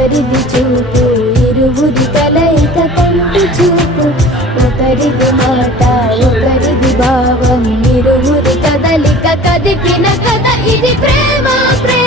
ఒకరిది చూపు ఇరువురి కలయిక కంటి చూపు, ఒకరిది మాట ఒకరిది భావం ఇరువురి కదలిక కదిపిన కథ ఇది ప్రేమ ప్రేమ.